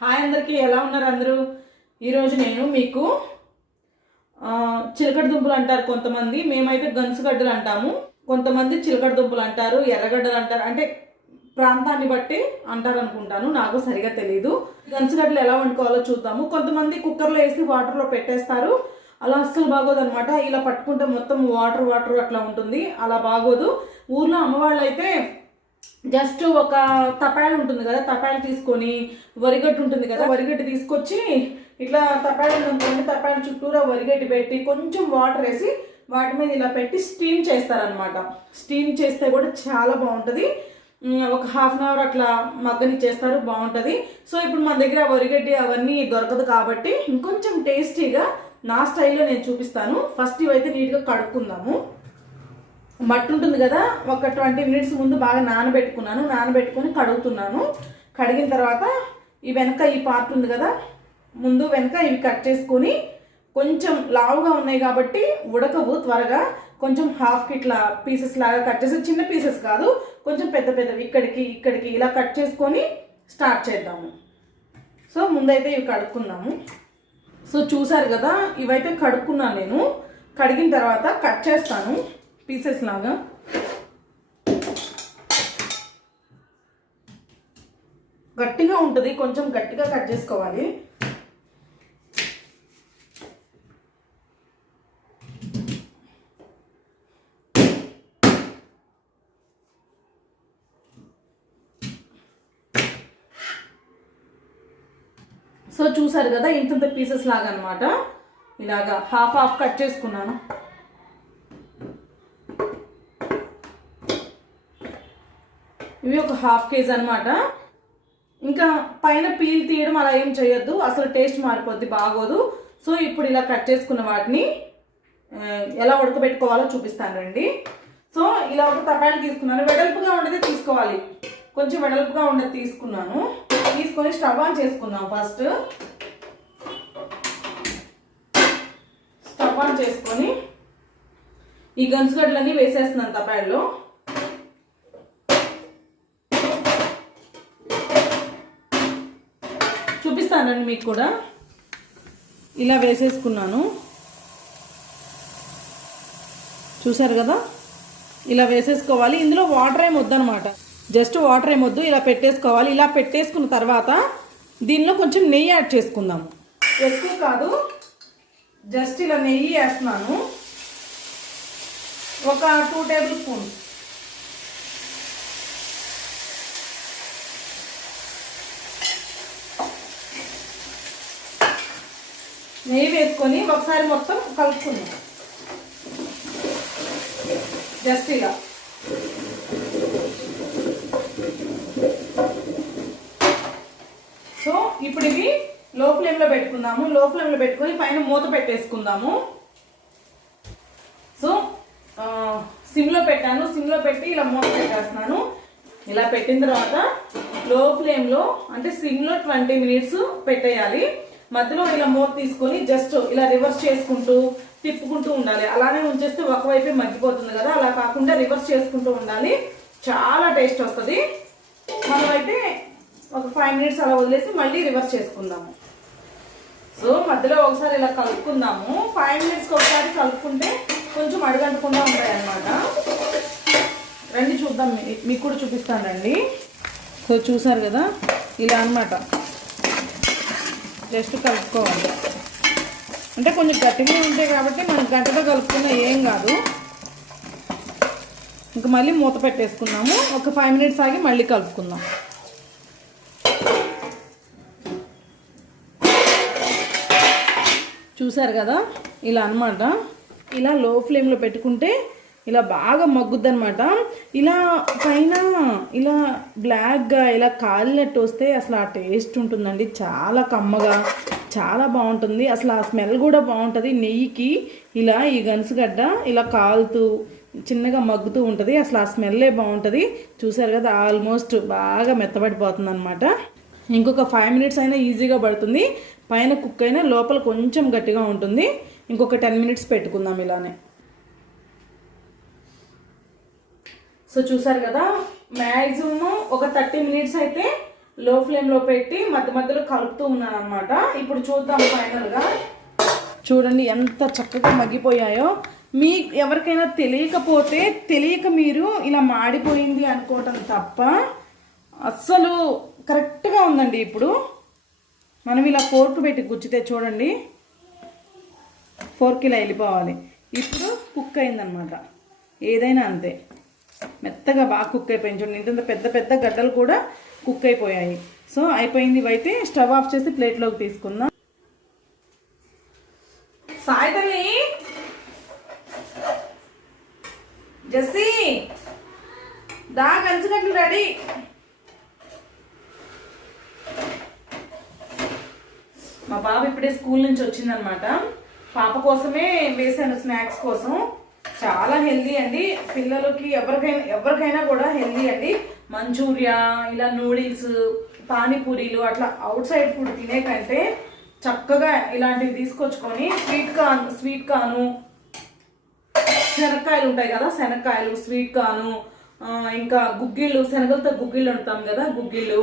Hi అందరికీ ఎలా ఉన్నారు అందరూ? ఈరోజు నేను మీకు చిలకడ దుంపలు అంటారు కొంతమంది. మేమైతే గన్సుగడ్డలు అంటాము. కొంతమంది చిలకడ దుంపలు అంటారు ఎర్రగడ్డలు అంటారు. అంటే ప్రాంతాన్ని బట్టి అంటారు అనుకుంటాను నాకు సరిగా తెలియదు గన్సుగడ్డలు ఎలా వండుకోవాలో చూద్దాము. కొంతమంది కుక్కర్లో వేసి వాటర్లో పెట్టేస్తారు. అలా అస్సలు బాగోదు అనమాట ఇలా పట్టుకుంటే మొత్తం వాటర్ వాటర్ అట్లా ఉంటుంది. అలా బాగోదు. ఊర్లో అమ్మవాళ్ళు అయితే జస్ట్ ఒక తపాలు ఉంటుంది కదా తపాలు తీసుకొని వరిగట్టు ఉంటుంది కదా వరిగట్టు తీసుకొచ్చి ఇట్లా తపాలు ఉంటుంది తపాలు చుట్టూరా వరిగట్టి పెట్టి కొంచెం వాటర్ వేసి వాటి మీద ఇలా పెట్టి స్టీమ్ చేస్తారనమాట స్టీమ్ చేస్తే కూడా చాలా బాగుంటుంది. ఒక హాఫ్ అన్ అవర్ అట్లా మగ్గని చేస్తారు బాగుంటుంది. సో ఇప్పుడు మన దగ్గర వరిగడ్డి అవన్నీ దొరకదు కాబట్టి ఇంకొంచెం టేస్టీగా నా స్టైల్లో నేను చూపిస్తాను. ఫస్ట్ ఇవైతే నీట్గా కడుక్కుందాము. మట్టి ఉంటుంది కదా ఒక ట్వంటీ మినిట్స్ ముందు బాగా నానబెట్టుకున్నాను. నానబెట్టుకొని కడుగుతున్నాను. కడిగిన తర్వాత ఈ వెనక ఈ పార్ట్ ఉంది కదా ముందు వెనక ఇవి కట్ చేసుకొని కొంచెం లావుగా ఉన్నాయి కాబట్టి ఉడకవు త్వరగా. కొంచెం హాఫ్కి ఇట్లా పీసెస్ లాగా కట్ చేసి చిన్న పీసెస్ కాదు కొంచెం పెద్ద పెద్దవి ఇక్కడికి ఇక్కడికి ఇలా కట్ చేసుకొని స్టార్ట్ చేద్దాము. సో ముందైతే ఇవి కడుక్కుందాము సో చూసారు కదా ఇవైతే కడుక్కున్నాను నేను. కడిగిన తర్వాత కట్ చేస్తాను. పీసెస్ లాగా. గట్టిగా ఉంటుంది కొంచెం గట్టిగా కట్ చేసుకోవాలి. సో చూసారు కదా ఇంత పీసెస్ లాగా అనమాట ఇలాగా హాఫ్ హాఫ్ కట్ చేసుకున్నాను. ఇవి ఒక హాఫ్ కేజీ అనమాట ఇంకా పైన పీల్ తీయడం అలా ఏం చేయొద్దు. అసలు టేస్ట్ మారిపోద్ది బాగోదు. సో ఇప్పుడు ఇలా కట్ చేసుకున్న వాటిని ఎలా ఉడకబెట్టుకోవాలో చూపిస్తాను రండి. సో ఇలా ఒక తపాయలు తీసుకున్నాను. వెడల్పుగా ఉండేది తీసుకోవాలి. కొంచెం వెడల్పుగా ఉండేది తీసుకున్నాను. తీసుకొని స్టవ్ ఆన్ చేసుకుందాం ఫస్ట్. స్టవ్ ఆన్ చేసుకొని ఈ గన్సుగడ్డలన్నీ వేసేస్తున్నాను తపాయల్లో. చూపిస్తానండి మీకు కూడా ఇలా వేసేసుకున్నాను. చూసారు కదా? ఇలా వేసేసుకోవాలి. ఇందులో వాటర్ ఏం వద్దనమాట జస్ట్ వాటర్ ఏం వద్దు ఇలా పెట్టేసుకోవాలి. ఇలా పెట్టేసుకున్న తర్వాత దీనిలో కొంచెం నెయ్యి యాడ్ చేసుకుందాం. ఎక్కువ కాదు జస్ట్ ఇలా నెయ్యి వేస్తున్నాను. ఒక టూ టేబుల్ స్పూన్స్. నెయ్యి వేసుకొని ఒకసారి మొత్తం కలుపుకుందాం. జస్ట్ ఇలా. సో ఇప్పుడు ఇవి లో ఫ్లేమ్లో పెట్టుకుందాము. లో ఫ్లేమ్లో పెట్టుకొని పైన మూత పెట్టేసుకుందాము. సో సిమ్లో పెట్టాను. సిమ్లో పెట్టి ఇలా మూత పెట్టేస్తున్నాను. ఇలా పెట్టిన తర్వాత లో ఫ్లేమ్లో అంటే సిమ్లో ట్వంటీ మినిట్స్ పెట్టేయాలి. మధ్యలో ఇలా మూత తీసుకొని జస్ట్ ఇలా రివర్స్ చేసుకుంటూ తిప్పుకుంటూ ఉండాలి. అలానే ఉంచేస్తే ఒకవైపే మగ్గిపోతుంది కదా. అలా కాకుండా రివర్స్ చేసుకుంటూ ఉండాలి. చాలా టేస్ట్ వస్తుంది. మనమైతే ఒక ఫైవ్ మినిట్స్ అలా వదిలేసి మళ్ళీ రివర్స్ చేసుకుందాము. సో మధ్యలో ఒకసారి ఇలా కలుపుకుందాము. ఫైవ్ మినిట్స్కి ఒకసారి కలుపుకుంటే కొంచెం అడగంటకుండా ఉంటాయి అన్నమాట రండి చూద్దాం. మీ- మీకు కూడా చూపిస్తాను రండి. సో చూసారు కదా? ఇలా అన్నమాట. జస్ట్ కలుపుకోవాలి. అంటే కొంచెం గట్టిగా ఉంటాయి కాబట్టి మనం గంటతో కలుపుకున్న ఏం కాదు. ఇంకా మళ్ళీ మూత పెట్టేసుకున్నాము. ఒక ఫైవ్ మినిట్స్ ఆగి మళ్ళీ కలుపుకుందాం. చూసారు కదా? ఇలా అన్నమాట. ఇలా లో ఫ్లేమ్లో పెట్టుకుంటే ఇలా బాగా మగ్గుద్ది అనమాట ఇలా పైన ఇలా బ్లాక్గా ఇలా కాలినట్టు వస్తే అసలు ఆ టేస్ట్ ఉంటుందండి. చాలా కమ్మగా చాలా బాగుంటుంది. అసలు ఆ స్మెల్ కూడా బాగుంటుంది. నెయ్యికి ఇలా ఈ గనుసుగడ్డ ఇలా కాలుతూ చిన్నగా మగ్గుతూ ఉంటుంది. అసలు ఆ స్మెల్లే బాగుంటుంది. చూసారు కదా ఆల్మోస్ట్ బాగా మెత్తబడిపోతుంది అనమాట ఇంకొక ఫైవ్ మినిట్స్ అయినా ఈజీగా పడుతుంది. పైన కుక్ అయినా లోపల కొంచెం గట్టిగా ఉంటుంది. ఇంకొక టెన్ మినిట్స్ పెట్టుకుందాం ఇలానే. సో చూసారు కదా మ్యాక్సిమం ఒక థర్టీ మినిట్స్ అయితే లో ఫ్లేమ్లో పెట్టి మధ్య మధ్యలో కలుపుతూ ఉన్నాను అనమాట ఇప్పుడు చూద్దాం ఫైనల్గా చూడండి ఎంత చక్కగా మగ్గిపోయాయో. మీ ఎవరికైనా తెలియకపోతే తెలియక మీరు ఇలా మాడిపోయింది అనుకోవటం తప్ప అస్సలు కరెక్ట్గా ఉందండి ఇప్పుడు. మనం ఇలా ఫోర్క్ పెట్టి గుచ్చితే చూడండి. ఫోర్క్ ఇలా వెళ్ళిపోవాలి. ఇప్పుడు కుక్ అయిందనమాట ఏదైనా అంతే. మెత్తగా బాగా కుక్ అయిపోయింది. చూడండి ఇంత పెద్ద పెద్ద గడ్డలు కూడా కుక్ అయిపోయాయి. సో అయిపోయింది. అయితే స్టవ్ ఆఫ్ చేసి ప్లేట్లోకి తీసుకుందాం. సాయితల్లి జస్సీ! దా కలిసినట్లు రెడీ. మా బాబు ఇప్పుడే స్కూల్ నుంచి వచ్చిందనమాట. పాప కోసమే వేసాను స్నాక్స్ కోసం. చాలా హెల్దీ అండి. పిల్లలకి ఎవరికైనా ఎవరికైనా కూడా హెల్దీ అండి. మంచూరియా ఇలా నూడిల్స్ పానీపూరీలు అట్లా అవుట్ సైడ్ ఫుడ్ తినే కంటే చక్కగా ఇలాంటివి తీసుకొచ్చుకొని స్వీట్ కార్న్ స్వీట్ కార్ను శనక్కాయలు ఉంటాయి కదా శనక్కాయలు స్వీట్ కార్ను ఇంకా గుగ్గిళ్ళు శనగలతో గుగ్గిళ్ళు ఉంటాం కదా గుగ్గిళ్ళు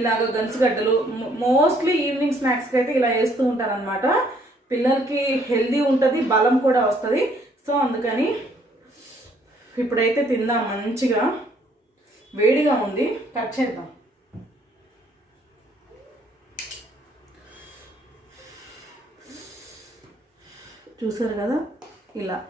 ఇలాగ గంచుగడ్డలు మోస్ట్లీ ఈవినింగ్ స్నాక్స్కి అయితే ఇలా వేస్తూ ఉంటారనమాట పిల్లలకి హెల్దీ ఉంటుంది బలం కూడా వస్తుంది. సో అందుకని ఇప్పుడైతే తిందాం మంచిగా. వేడిగా ఉంది. కట్ చేద్దాం. చూసారు కదా? ఇలా.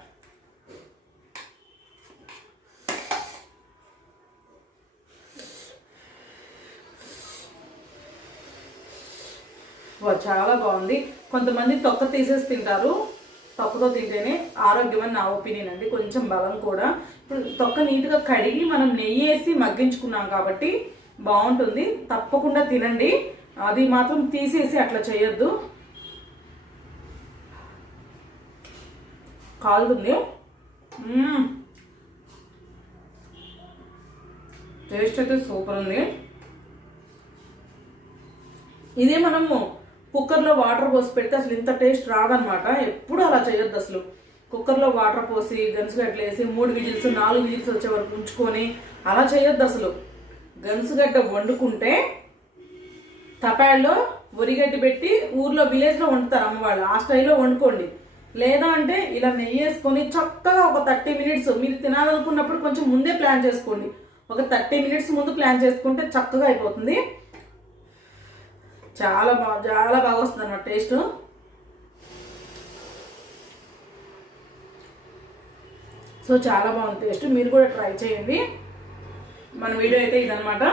వా, చాలా బాగుంది. కొంతమంది తొక్క తీసేసి తింటారు. తొక్కతో తింటేనే ఆరోగ్యం అని నా ఒపీనియన్ అండి. కొంచెం బలం కూడా. ఇప్పుడు తొక్క నీట్గా కడిగి మనం నెయ్యి వేసి మగ్గించుకున్నాం కాబట్టి బాగుంటుంది. తప్పకుండా తినండి. అది మాత్రం తీసేసి అట్లా చేయొద్దు. కాలుతుంది. టేస్ట్ అయితే సూపర్ ఉంది. ఇదే మనము కుక్కర్లో వాటర్ పోసి పెడితే అసలు ఇంత టేస్ట్ రాదనమాట ఎప్పుడు అలా చేయొద్దు అసలు. కుక్కర్లో వాటర్ పోసి గన్సుగడ్డలు వేసి మూడు విజిల్స్ నాలుగు విజిల్స్ వచ్చే వరకు ఉంచుకొని అలా చేయొద్దు అసలు. గన్సుగడ్డ వండుకుంటే తపాల్లో ఉరిగడ్డి పెట్టి ఊర్లో విలేజ్లో వండుతారు అమ్మవాళ్ళు. ఆ స్టైల్లో వండుకోండి. లేదా అంటే ఇలా నెయ్యి వేసుకొని చక్కగా ఒక థర్టీ మినిట్స్ మీరు తినాలనుకున్నప్పుడు కొంచెం ముందే ప్లాన్ చేసుకోండి. ఒక థర్టీ మినిట్స్ ముందు ప్లాన్ చేసుకుంటే చక్కగా అయిపోతుంది. చాలా బాగా చాలా బాగా వస్తుంది అన్నమాట టేస్ట్. సో చాలా బాగుంది టేస్ట్. మీరు కూడా ట్రై చేయండి. మన వీడియో అయితే ఇదనమాట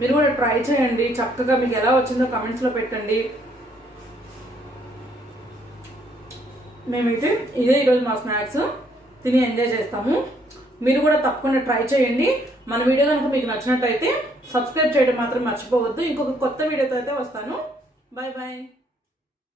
మీరు కూడా ట్రై చేయండి. చక్కగా మీకు ఎలా వచ్చిందో కమెంట్స్లో పెట్టండి. మేమైతే ఇదే ఈరోజు మా స్నాక్స్. తిని ఎంజాయ్ చేస్తాము. మీరు కూడా తప్పకుండా ట్రై చేయండి. మన వీడియో కనుక మీకు నచ్చినట్టయితే సబ్స్క్రైబ్ చేయడం మాత్రం మర్చిపోవద్దు. ఇంకొక కొత్త వీడియోతో అయితే వస్తాను. Bye bye